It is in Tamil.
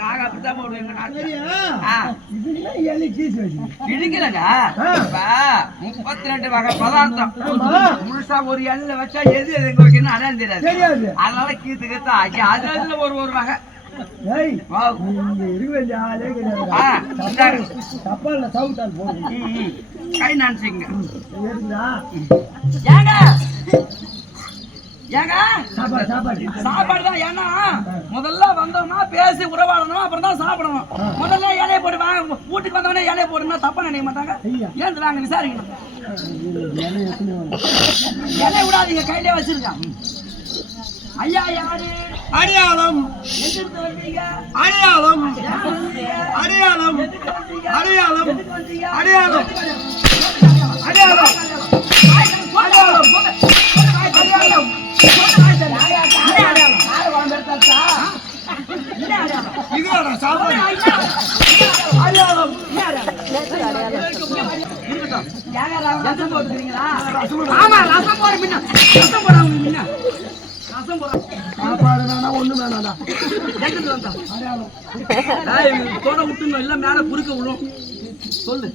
நாங்க அப்படித்தான் போடுவோம். இடிக்கலங்க 32 வகை பதார்த்தம் முழுசா ஒரு எண்ணெய் வச்சா எது எங்க வைக்கணும் அதான் தெரியாது. அதனால கீத்து கீத்தா அதுல ஒரு வகை கை நினைச்சுங்க. சாப்பாடு தான். ஏன்னா முதல்ல வந்தோம்னா பேசி உறவாடணும், அப்புறம் தான் சாப்பிடணும். முதல்ல இலையை போட்டு வீட்டுக்கு வந்தவனே இலையை போடுனா தப்பா நினைக்க மாட்டாங்க. ஏன் நாங்க விசாரிக்கணும். இலையை விடாதீங்க, கையிலே வச்சிருக்கான். ஐயா யாரு? அடையாளம் அடையாளம் அடையாளம் அடையாளம் அடையாளம் அடையாளம் சாப்பாடு வேணா ஒண்ணு வேணாடா. தொட விட்டுணும் இல்ல மேல குறுக்க விழும். சொல்லு.